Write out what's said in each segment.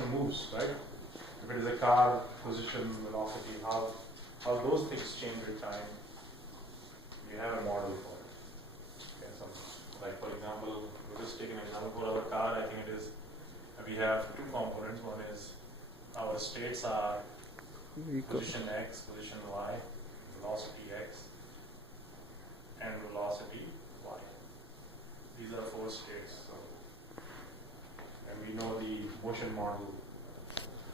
system moves, right? If it is a car, position, velocity, how those things change with time, you have a model for it. Okay, so like for example, we'll just take an example for our car. I think it is, we have two components. One is our states are position x, position y, velocity x, and velocity y. These are four states. So, and we know the motion model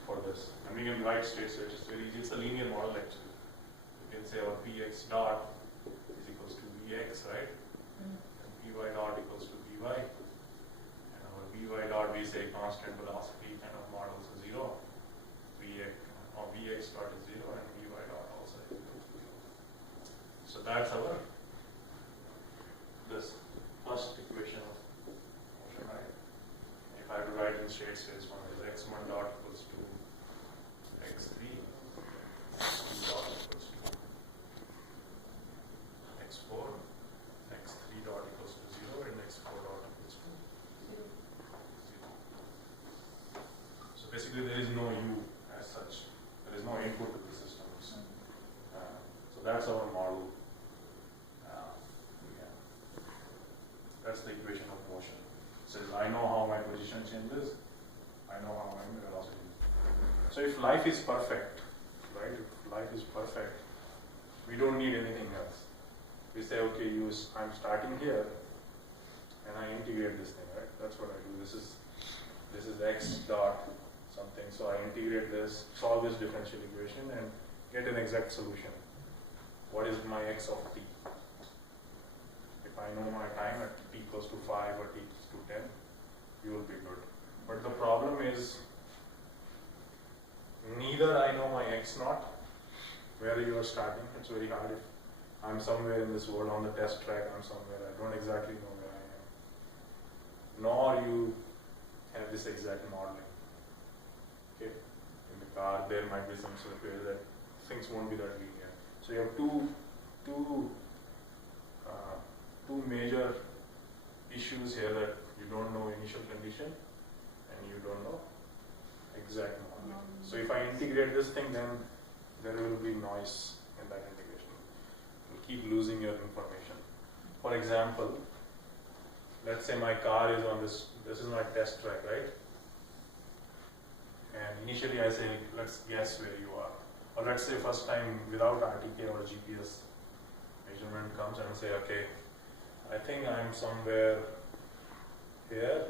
for this. And we can write states, so it's very easy. It's a linear model actually. You can say our px dot is equals to vx, right? And py dot equals to py. And our vy dot, we say constant velocity kind of model, so 0. Vx dot is 0 and vy dot also is 0. So that's our this first equation of motion, right? If I write in state space, one is x1 dot equals to x3, x2 dot equals to x4, x3 dot equals to 0, and x4 dot equals to 0. So basically there is no u as such. There is no input to the system. So that's our model. That's the equation of motion. It says I know how my position changes, I know how my velocity is. So if life is perfect, right? If life is perfect, we don't need anything else. We say, okay, I'm starting here, and I integrate this thing, right? That's what I do. This is x dot something. So I integrate this, solve this differential equation, and get an exact solution. What is my x of t? If I know my time at t equals to 5 or t equals to 10, you will be good. But the problem is, neither I know my x naught, where you are starting. It's very hard. If I'm somewhere in this world on the test track, I'm somewhere, I don't exactly know where I am. Nor you have this exact modeling. Okay? In the car, there might be some surface that things won't be that linear. So you have two major issues here, that you don't know initial condition and you don't know exact modeling. So if I integrate this thing, then there will be noise in that integration. You'll keep losing your information. For example, let's say my car is on this is my test track, right? And initially I say, let's guess where you are. Or let's say first time without RTK or GPS measurement comes and say, okay, I think I'm somewhere here,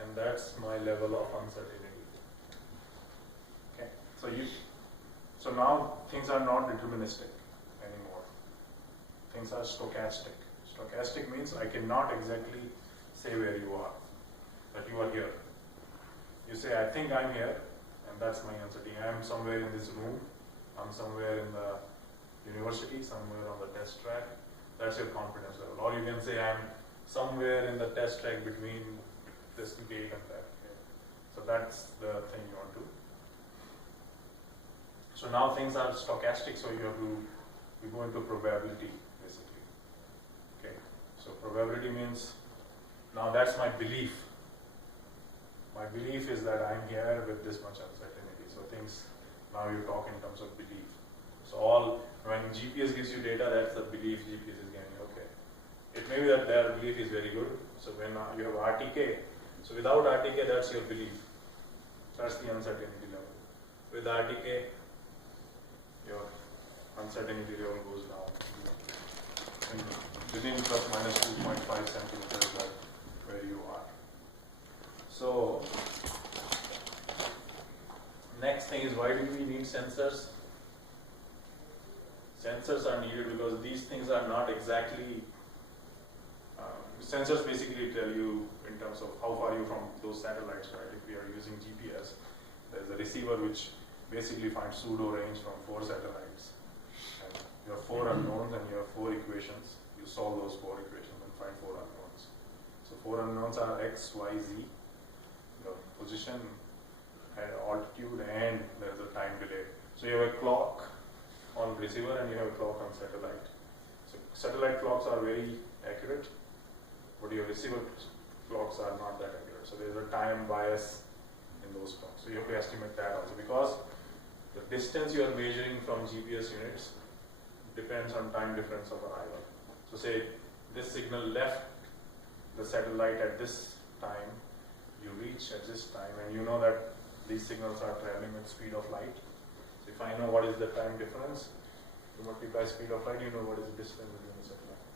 and that's my level of uncertainty. Okay, so now things are not deterministic anymore. Things are stochastic. Stochastic means I cannot exactly say where you are, that you are here. You say, I think I'm here, and that's my uncertainty. I'm somewhere in this room, I'm somewhere in the university, somewhere on the test track. That's your confidence level. Or you can say, I'm somewhere in the test track between this gate and that. Okay. So that's the thing you want to do. So now things are stochastic, so you go into probability, basically. Okay. So probability means, now that's my belief. My belief is that I'm here with this much uncertainty. So things, now you talk in terms of belief. So when GPS gives you data, that's the belief GPS is getting. Okay. It may be that their belief is very good. So when you have RTK, so without RTK, that's your belief. That's the uncertainty level. With RTK, your uncertainty level goes down. And within plus minus 2.5 centimeters, that's where you are. So next thing is, why do we need sensors? Sensors are needed because these things are not exactly, sensors basically tell you in terms of how far you from those satellites, right? If we are using GPS, there's a receiver which basically finds pseudo range from 4 satellites. And you have 4 unknowns and you have 4 equations. You solve those 4 equations and find 4 unknowns. So 4 unknowns are x, y, z, the position, and altitude, and there's a time delay. So you have a clock on receiver and you have a clock on satellite. So satellite clocks are very accurate, but your receiver clocks are not that accurate. So there's a time bias in those So you have to estimate that also, because the distance you are measuring from GPS units depends on time difference of arrival. So say this signal left the satellite at this time, you reach at this time, and you know that these signals are traveling with speed of light. So if I know what is the time difference, to multiply speed of light, you know what is the distance between the satellite.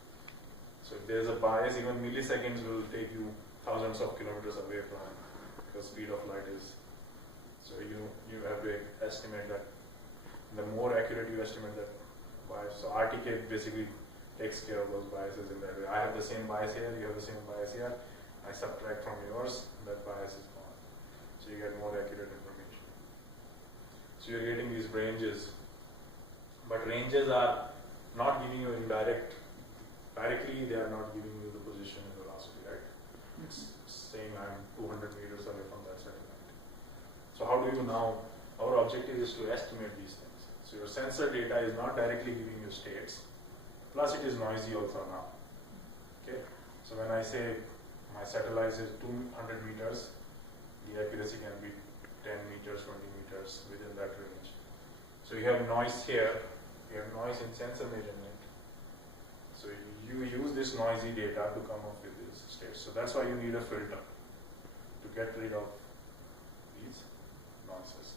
So if there is a bias, even milliseconds will take you thousands of kilometers away from the speed of light is. So you have to estimate that. The more accurate you estimate that bias. So RTK basically takes care of those biases in that way. I have the same bias here, you have the same bias here. I subtract from yours, that bias is gone. So you get more accurate information. So you're getting these ranges. But ranges are not giving you directly they are not giving you the position and velocity, right? It's saying I'm 200 meters away from that satellite. So how do you now, our objective is to estimate these things. So your sensor data is not directly giving you states, plus it is noisy also now. Okay, so when I say my satellite is 200 meters, the accuracy can be 10 meters, 20 meters within that range. So you have noise here, you have noise in sensor measurement. So you use this noisy data to come up with these states. So that's why you need a filter to get rid of these noises,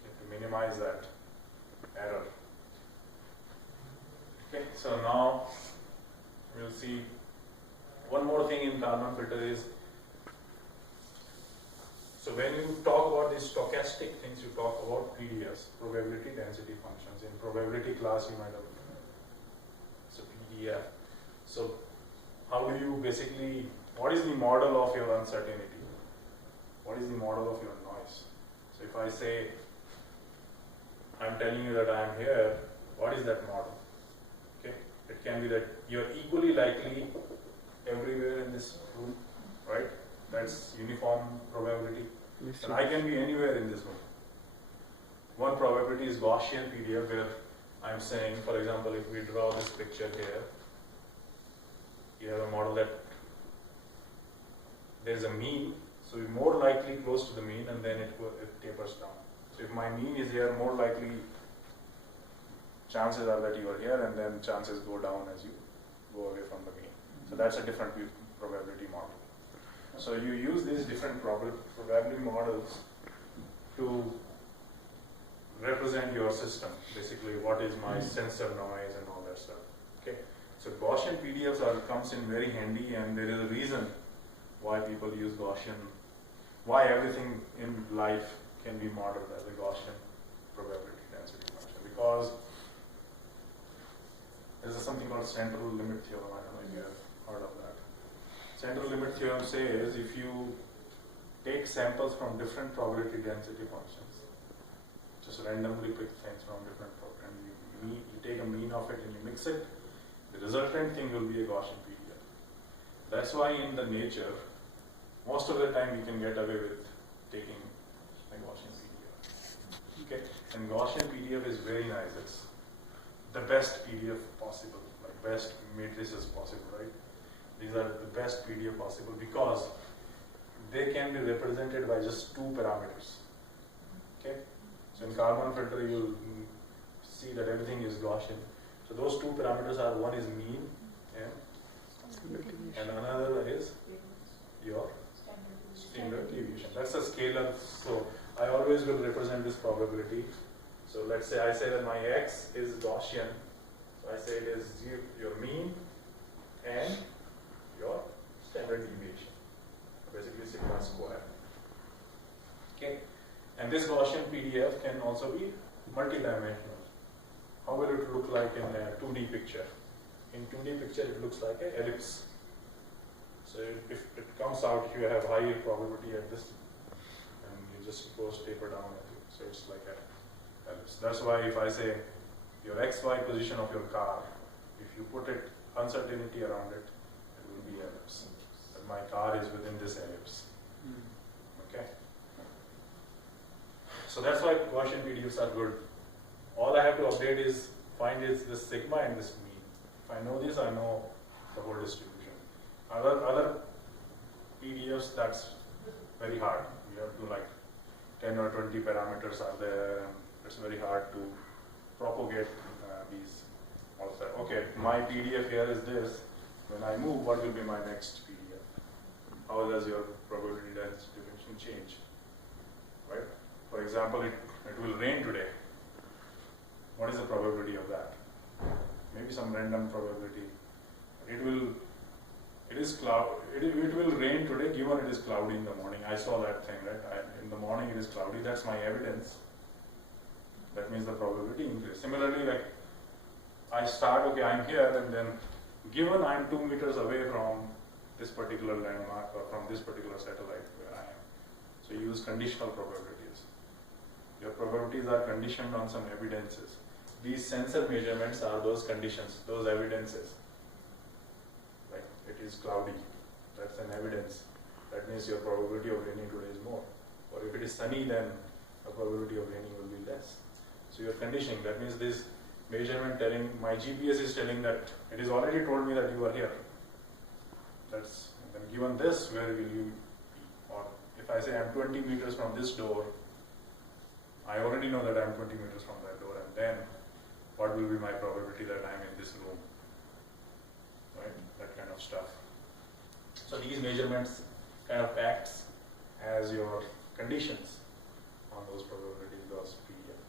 okay, to minimize that error. Okay, so now we'll see one more thing in Kalman filter is, so when you talk about these stochastic things, you talk about PDFs, probability density functions. In probability class you might have, so PDF. So how do you basically, what is the model of your uncertainty? What is the model of your noise? So if I say, I'm telling you that I am here, what is that model? Okay, it can be that you're equally likely everywhere in this room, right? That's uniform probability. And I can be anywhere in this room. One probability is Gaussian PDF, where I'm saying, for example, if we draw this picture here, you have a model that there's a mean, so you're more likely close to the mean, and then it tapers down. So if my mean is here, more likely chances are that you are here, and then chances go down as you go away from the mean. So that's a different probability model. So you use these different probability models to represent your system. Basically, what is my sensor noise and all that stuff. Okay. So Gaussian PDFs comes in very handy, and there is a reason why people use Gaussian, why everything in life can be modeled as a Gaussian probability density function. Because there's something called central limit theorem. I don't know if you have heard of that. Central limit theorem says if you take samples from different probability density functions, just randomly pick things from different programs, you take a mean of it and you mix it, the resultant thing will be a Gaussian PDF. That's why in the nature, most of the time you can get away with taking a Gaussian PDF. Okay, and Gaussian PDF is very nice. It's the best PDF possible, like best matrices possible, right? These are the best PDF possible because they can be represented by just two parameters. Okay, so in Kalman filter you'll see that everything is Gaussian. So those two parameters are, one is mean and another is your standard deviation. That's a scalar. So I always will represent this probability. So let's say I say that my x is Gaussian. So I say it is your mean and your standard deviation, basically sigma square. Okay, and this Gaussian PDF can also be multidimensional. How will it look like in a 2D picture? In 2D picture, it looks like an ellipse. So if it comes out, you have higher probability at this, and you just go taper down at it. So it's like an ellipse. That's why if I say your XY position of your car, if you put it uncertainty around it, it will be ellipse. But my car is within this ellipse. Okay. So that's why Gaussian PDFs are good. All I have to update is find is this sigma and this mean. If I know this, I know the whole distribution. Other PDFs, that's very hard. You have to like 10 or 20 parameters are there, and it's very hard to propagate these also. Okay, my PDF here is this. When I move, what will be my next PDF? How does your probability distribution change? Right? For example, it will rain today. What is the probability of that? Maybe some random probability. It will rain today given it is cloudy in the morning. I saw that thing, right? In the morning it is cloudy, that's my evidence. That means the probability increases. Similarly, like I start, okay, I'm here, and then given I'm 2 meters away from this particular landmark or from this particular satellite where I am. So you use conditional probabilities. Your probabilities are conditioned on some evidences. These sensor measurements are those conditions, those evidences. Like it is cloudy, that's an evidence. That means your probability of raining today is more. Or if it is sunny, then the probability of raining will be less. So you're conditioning. That means this measurement telling, my GPS is telling that it is already told me that you are here. That's, then given this, where will you be? Or if I say I'm 20 meters from this door, I already know that I'm 20 meters from that door, and then what will be my probability that I'm in this room? Right? That kind of stuff. So these measurements kind of acts as your conditions on those probabilities, those PDF.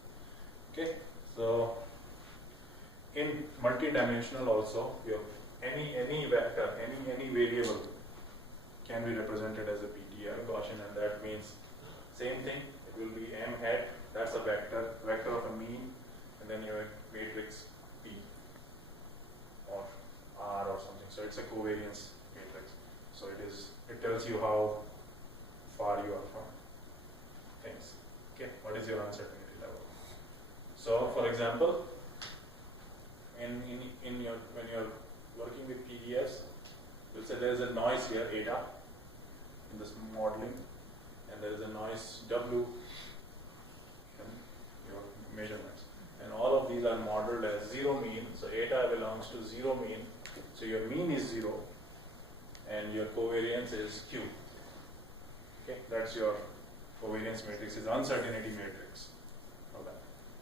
Okay, so in multi-dimensional also, you have any vector, any variable can be represented as a PTR Gaussian, and that means same thing. It will be m hat. That's a vector of a mean, and then you have matrix P or R or something. So it's a covariance matrix. So it tells you how far you are from things. Okay, what is your uncertainty level? So for example, when you're working with PDFs, you'll say there is a noise here, eta, in this modeling, and there is a noise W in your measurements. And all of these are modeled as zero mean. So eta belongs to zero mean. So your mean is 0, and your covariance is Q. Okay, that's your covariance matrix, is uncertainty matrix.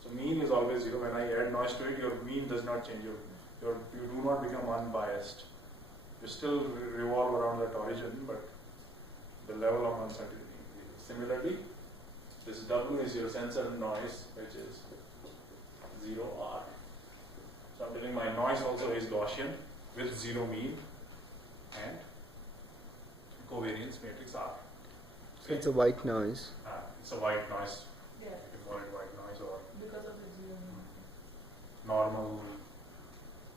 So mean is always 0. When I add noise to it, your mean does not change. You do not become unbiased. You still revolve around that origin, but the level of uncertainty increases. Similarly, this W is your sensor noise, which is 0R. So I'm telling my noise also is Gaussian with 0 mean and covariance matrix R. So it's a white noise. It's a white noise. Yeah. You can call it white noise or Because of the zero. normal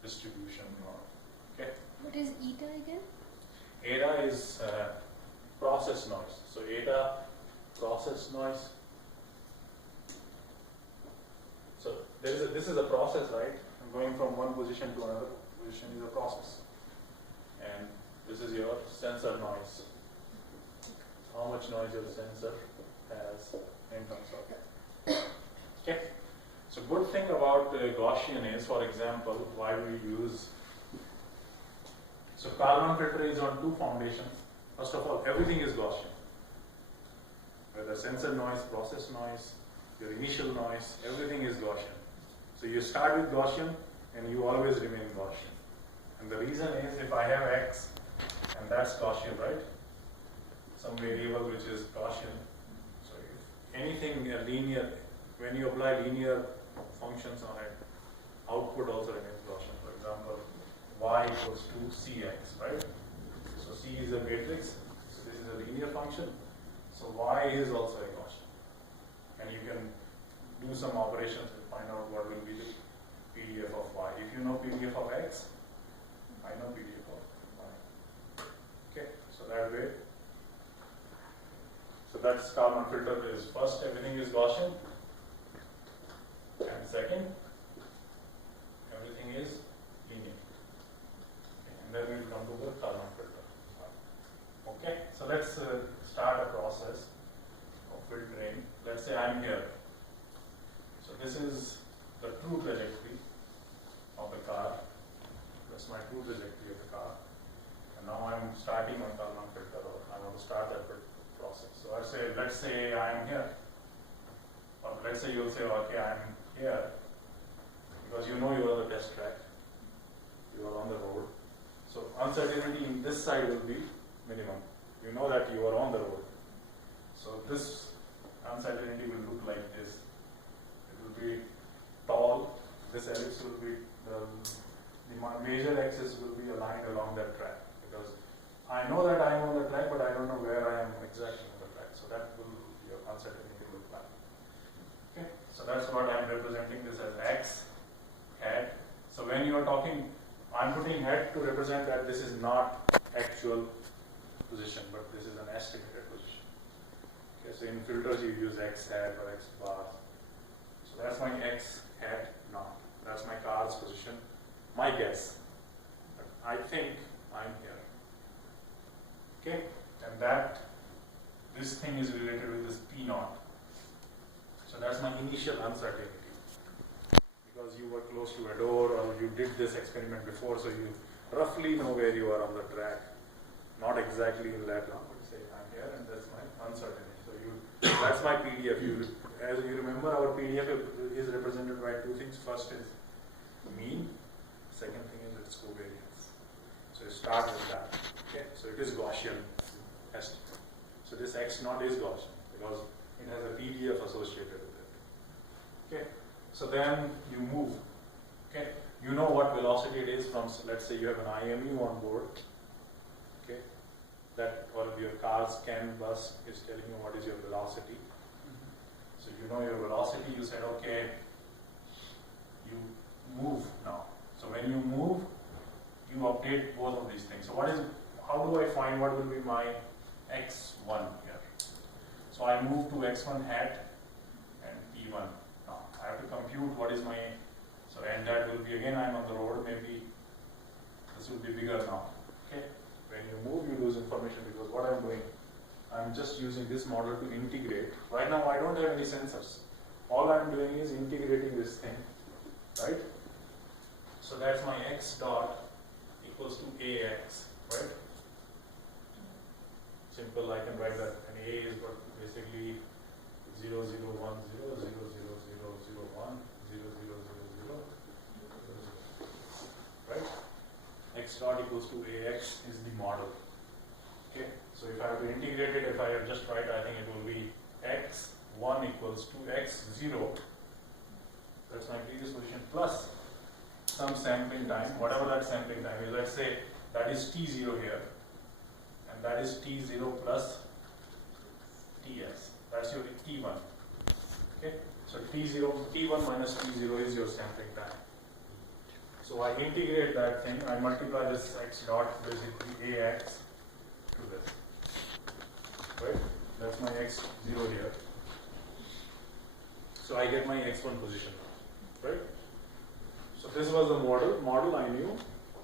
distribution. Okay. What is eta again? Eta is process noise. So eta, process noise. So this is a process, right? Going from one position to another position is a process. And this is your sensor noise. How much noise your sensor has in terms of. Okay. So good thing about Gaussian is, for example, why we use. So Kalman filter is on two foundations. First of all, everything is Gaussian. Whether sensor noise, process noise, your initial noise, everything is Gaussian. So you start with Gaussian and you always remain Gaussian. And the reason is, if I have X, and that's Gaussian, right? Some variable which is Gaussian. So if anything linear, when you apply linear functions on it, output also remains Gaussian. For example, y equals to cx, right? So c is a matrix, so this is a linear function. So y is also a Gaussian. And you can do some operations to find out what will be the PDF of y. If you know PDF of x, I know PDF of y. Okay, so that way. So that's Kalman filter is first, everything is Gaussian. And second, everything is linear. Okay, and then we'll come to the Kalman filter. Okay, so let's start a process of filtering. Let's say I'm here. So this is the true trajectory of the car. That's my true trajectory of the car. And now I'm starting on Kalman filter, or I want to start that process. So let's say I'm here. let's say you'll say, okay, I'm here, because you know you are on the test track, you are on the road. So uncertainty in this side will be minimum. You know that you are on the road. So this uncertainty will look like this. It will be tall. This ellipse will be, the major axis will be aligned along that track, because I know that I am on the track, but I don't know where I am exactly on the track. So that will your uncertainty look like. Okay. So that's what I am representing this as x hat. So when you are talking, I'm putting hat to represent that this is not actual position, but this is an estimated position. Okay, so in filters you use x hat or x bar. So that's my x hat now. That's my car's position. My guess. But I think I'm here. Okay, and that this thing is related with this P naught. So that's my initial uncertainty. Because you were close to a door or you did this experiment before, so you roughly know where you are on the track. Not exactly in that long, but say I'm here and that's my uncertainty. So that's my PDF. As you remember, our PDF is represented by two things. First is mean, second thing is its covariance. So you start with that. Okay, so it is Gaussian estimate. So this x naught is Gaussian because it has a PDF associated with it. Okay. So then you move. Okay, you know what velocity it is from. Let's say you have an IMU on board. Okay, that or your car's CAN bus is telling you what is your velocity. So you know your velocity. You said okay. You move now. So when you move, you update both of these things. So how do I find what will be my x1 here? So I move to x1 hat and p1. Now I have to compute what is my, so and that will be again I'm on the road, maybe this will be bigger now. Okay. When you move you lose information because what I'm doing, I'm just using this model to integrate. Right now I don't have any sensors. All I'm doing is integrating this thing, right? So that's my x dot equals to ax, right? Simple, I can write that an a is but basically 0, 0, 1, 0, 0, 0, 0, 0, 1, 0, 0, 0, 0, right? X dot equals to ax is the model. Okay, so if I have to integrate it, if I have just write, I think it will be x1 equals to x0. That's my previous position plus some sampling time, whatever that sampling time is. Let's say that is t0 here, and that is t0 plus ts. That's your t1. Okay, so t1 minus t0 is your sampling time. So I integrate that thing. I multiply this x dot basically ax to this. Right? That's my x0 here. So I get my x1 position now. Right? So this was the model I knew.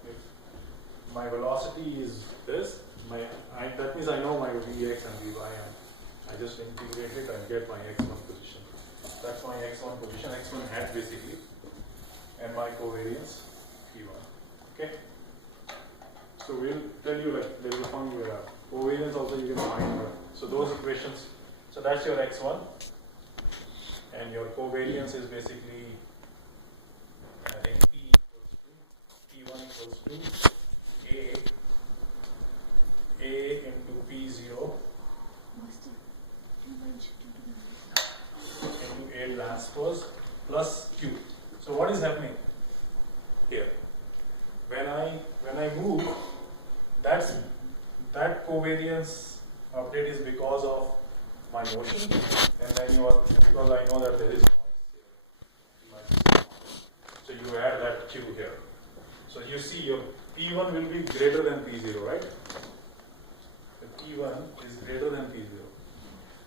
If my velocity is this, that means I know my Vx and Vy, and I just integrate it and get my x1 position. That's my x1 position, x1 hat basically, and my covariance P1. Okay? So we'll tell you like there is a fun way. Covariance also you can find. So those equations. So that's your x1, and your covariance is basically I think P equals to P1 equals to A into P0 into A transpose plus Q. So what is happening here? When I move, that covariance update is because of my motion, and then because I know that there is noise here. So you add that Q here. So you see your P1 will be greater than P0, right? The P1 is greater than P0.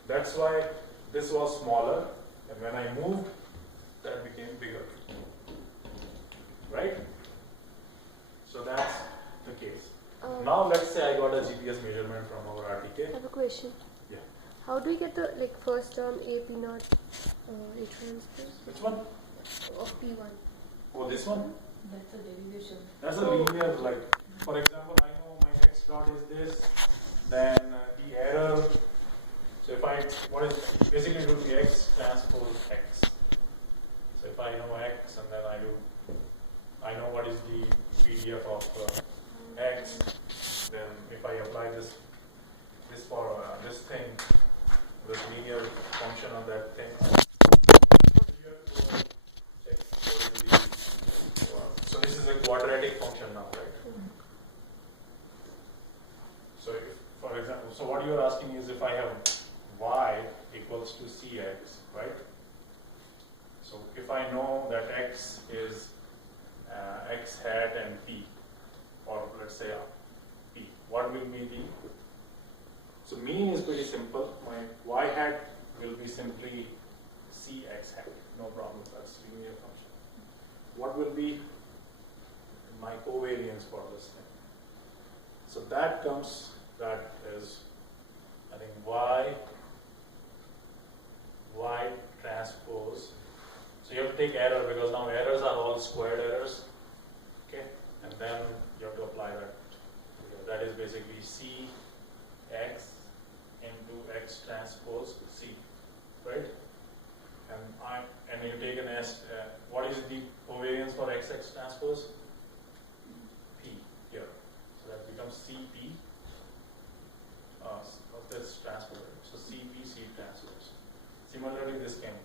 That's why this was smaller, and when I moved, that became bigger. Right? So that's the case. Now let's say I got a GPS measurement from our RTK. I have a question. Yeah. How do we get the first term A P naught A transpose? Which one? Of P1. Oh, this one? That's a derivation. That's a linear, like, for example, I know my x dot is this, then the error, so if what is basically it will be x transpose x. that thing. You have to go and check so this is a quadratic function now, right? So if, for example, so what you are asking is if I have y equals to cx, right? So if I know that x is x hat and p, or let's say p, what will be the, so mean is pretty simple. My y hat will be simply cx hat, no problem, that's linear function. What will be my covariance for this thing? So that comes, that is, I think y transpose. So you have to take error because now errors are all squared errors, okay? And then you have to apply that. That is basically c x into x transpose c, right? And you take an s. What is the covariance for x transpose? P here. So that becomes cp of this transpose. So cp c transpose. Similarly, this came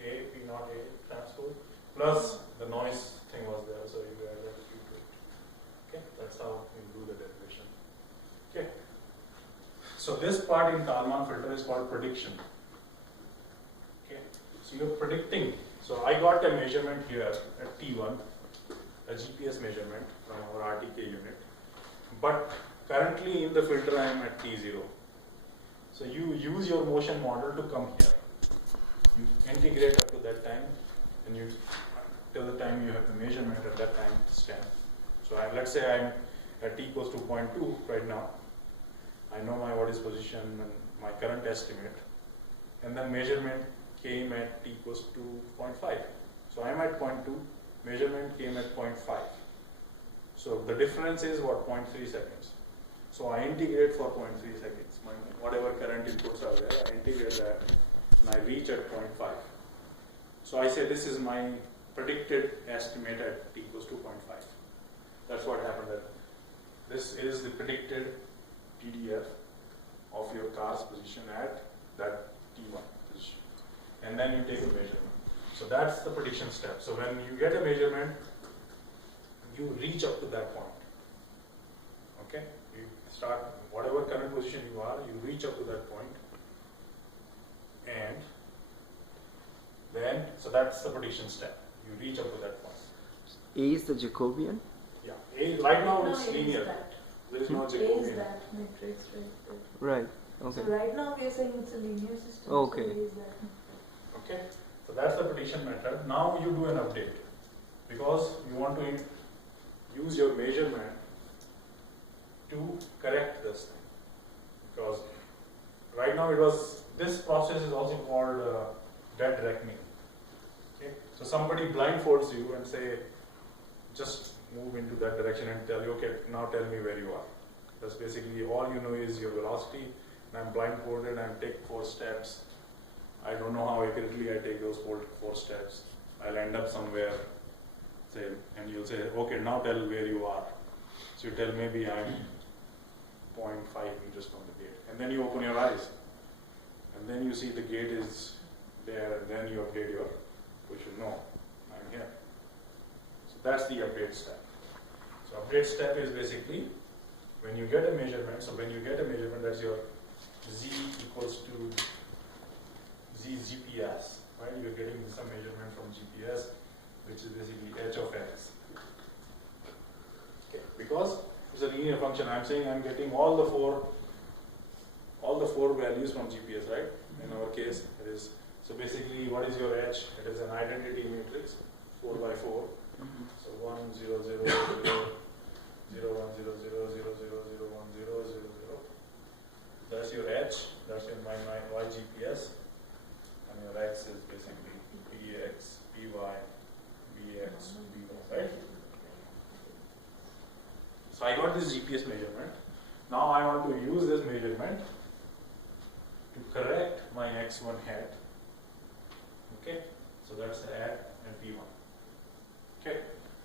a p not a transpose plus the noise thing was there, so you add a q to it. Okay, that's how you do the derivation. Okay. So this part in Kalman filter is called prediction. Okay. So you're predicting. So I got a measurement here at T1, a GPS measurement from our RTK unit. But currently in the filter I am at T0. So you use your motion model to come here. You integrate up to that time, and you till the time you have the measurement at that time stand. So let's say I'm at t equals to 0.2 right now. I know my what is position and my current estimate, and then measurement came at t equals to 0.5. So I'm at 0.2, measurement came at 0.5. So the difference is what, 0.3 seconds. So I integrate for 0.3 seconds. Whatever current inputs are there, I integrate that and I reach at 0.5. So I say this is my predicted estimate at t equals to 0.5. That's what happened. This is the predicted PDF of your car's position at that T1 position. And then you take a measurement. So that's the prediction step. So when you get a measurement, you reach up to that point. Okay? You start whatever current position you are, you reach up to that point. And then, so that's the prediction step. You reach up to that point. A is the Jacobian? Yeah. A, right now it's linear. There is no A is Jacobian. that matrix, Right. Okay. So right now we are saying it's a linear system. Okay. So A is that. Okay. So that's the prediction method. Now you do an update because you want to use your measurement to correct this thing. Because right now it was, this process is also called dead reckoning. Okay. So somebody blindfolds you and say, just move into that direction and tell you, okay, now tell me where you are. That's basically all you know is your velocity, and I'm blindfolded and take 4 steps. I don't know how accurately I take those 4 steps. I'll end up somewhere, say, and you'll say, okay, now tell where you are. So you tell maybe I'm 0.5 meters from the gate. And then you open your eyes. And then you see the gate is there, and then you update your, which you know, I'm here. So that's the update step. So update step is basically when you get a measurement, so when you get a measurement, that's your z equals to z GPS, right? You're getting some measurement from GPS, which is basically h of x. Okay, because it's a linear function, I'm saying I'm getting all the four values from GPS, right? In our case, it is, so basically what is your h? It is an identity matrix, 4 by 4. So 1 0 0 0 0 1 0 0 0 0 0 0 1 0 0 0. That's your h. That's your my y GPS, and your x is basically bx, by, bx, by, right? So I got this GPS measurement. Now I want to use this measurement to correct my x1 hat. Okay, so that's the hat and p1. Okay,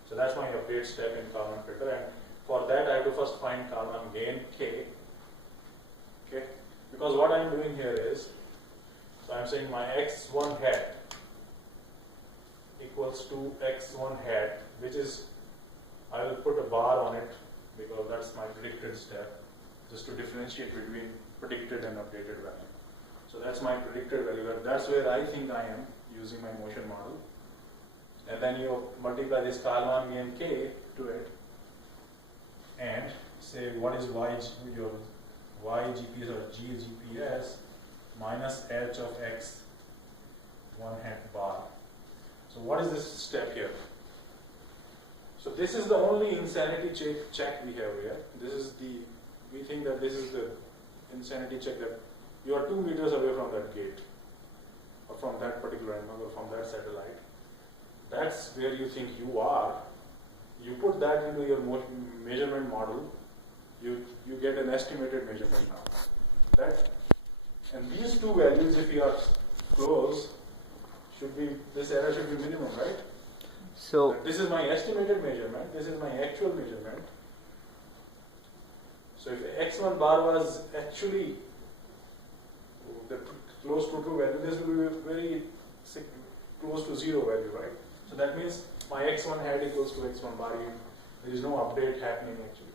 so that's my update step in Kalman filter, and for that I have to first find Kalman gain k. Okay, because what I am doing here is So I'm saying my x1 hat equals to x1 hat, which is, I will put a bar on it because that's my predicted step, just to differentiate between predicted and updated value. So that's my predicted value. That's where I think I am using my motion model. And then you multiply this Kalman gain k to it and say what is your y GPS or g GPS minus h of x 1 hat bar. So what is this step here? So this is the only insanity check we have here. We think that this is the insanity check, that you are 2 meters away from that gate or from that particular angle or from that satellite. That's where you think you are. You put that into your measurement model, you get an estimated measurement now. And these two values, if you are close, this error should be minimum, right? So this is my estimated measurement, this is my actual measurement. So if x1 bar was actually close to true value, this will be very close to 0 value, right? So that means my x1 hat equals to x1 bar. There is no update happening actually.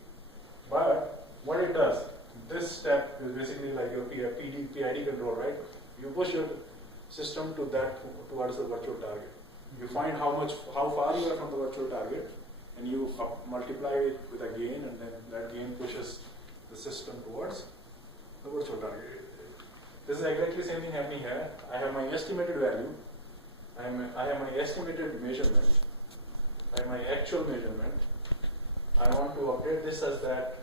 But what it does, this step is basically like your PID control, right? You push your system towards the virtual target. You find how far you are from the virtual target, and you multiply it with a gain, and then that gain pushes the system towards the virtual target. This is exactly the same thing happening here. I have my estimated value. I have my estimated measurement. I have my actual measurement. I want to update this as that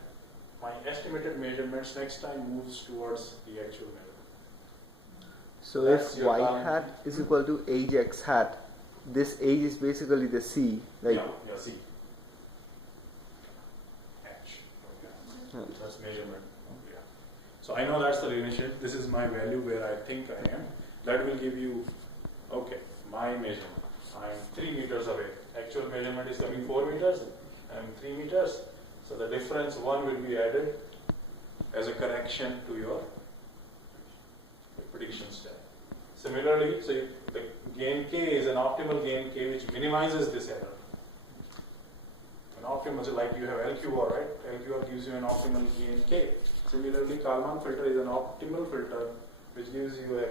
my estimated measurements next time moves towards the actual measurement. so That's if your y hat is equal to age x hat, this age is basically the c, like yeah, C. H. Okay. That's measurement. Yeah. So I know that's the relationship. This is my value where I think I am. That will give you, okay, my measurement. I'm 3 meters away. Actual measurement is coming 4 meters. I'm 3 meters. So the difference 1 will be added as a correction to your prediction step. Similarly, so the gain k is an optimal gain k which minimizes this error. An optimal, so like you have LQR, right? LQR gives you an optimal gain k. Similarly, Kalman filter is an optimal filter which gives you an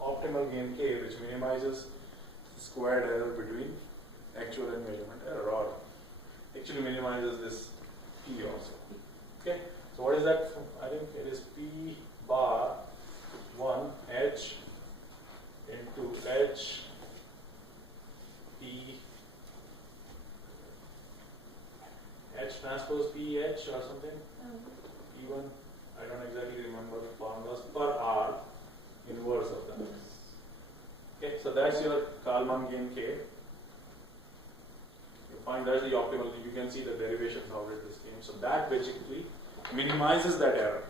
optimal gain k which minimizes squared error between actual and measurement error, or actually minimizes this p also. Okay, so what is that? I think it is p bar 1 h into h p h transpose p h or something. P1, I don't exactly remember the formulas, per r inverse of them. Okay, so that's your Kalman gain k. You find that's the optimal. You can see the derivations of it this game. So that basically minimizes that error.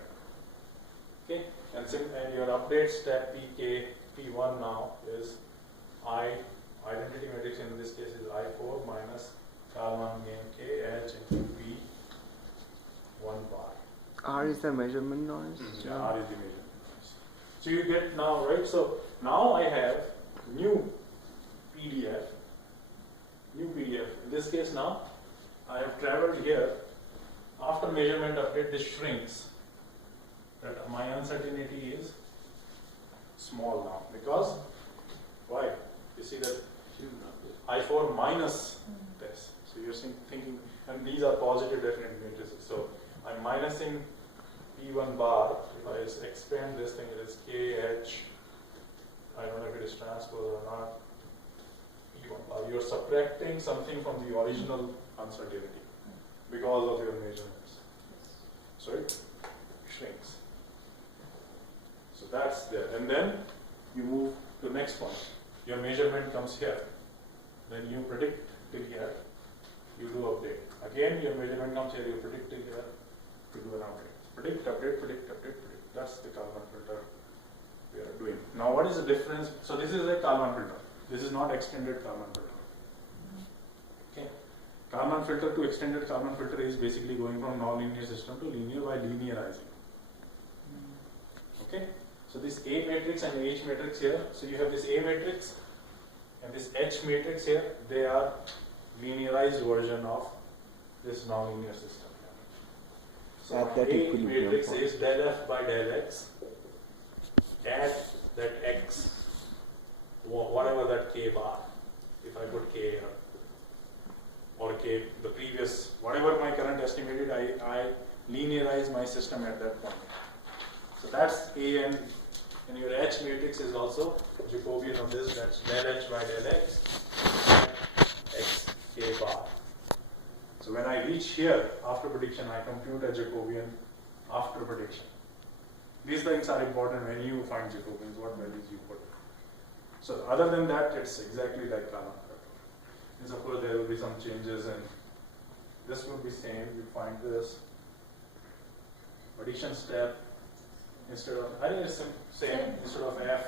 Okay, and your update step pk p1 now is identity matrix in this case is I4 minus Kalman gain k h into p1 bar. r is the measurement noise. Yeah, R is the measurement. So you get now, right? So now I have new PDF. In this case now, I have traveled here. After measurement update, this shrinks. That my uncertainty is small now. Because, why? You see that I4 minus this. So you're thinking, and these are positive definite matrices. So I'm minusing P1 bar. If I expand this thing, it is KH. I don't know if it is transpose or not. P1 bar. You're subtracting something from the original uncertainty because of your measurements. So it shrinks. So that's there. And then you move to the next point. Your measurement comes here. Then you predict till here. You do update. Again, your measurement comes here. You predict till here. You do an update. Predict, update, predict, update, predict. That's the Kalman filter we are doing. Now, what is the difference? So this is a Kalman filter. This is not extended Kalman filter. Okay. Kalman filter to extended Kalman filter is basically going from non-linear system to linear by linearizing. Okay. So this A matrix and H matrix here, so you have this A matrix and this H matrix here, they are linearized version of this nonlinear system. So At that A equilibrium matrix point. is del F by del X at that X, whatever that K bar, if I put K here, or K, the previous, whatever my current estimated, I linearize my system at that point. So that's A, and your H matrix is also Jacobian of this, that's del H by del X at X K bar. So when I reach here, after prediction, I compute a Jacobian after prediction. These things are important when you find Jacobians, what values you put. So other than that, it's exactly like Kalman. And of course, there will be some changes, and this will be same. You find this prediction step instead of, I think it's same. Instead of F,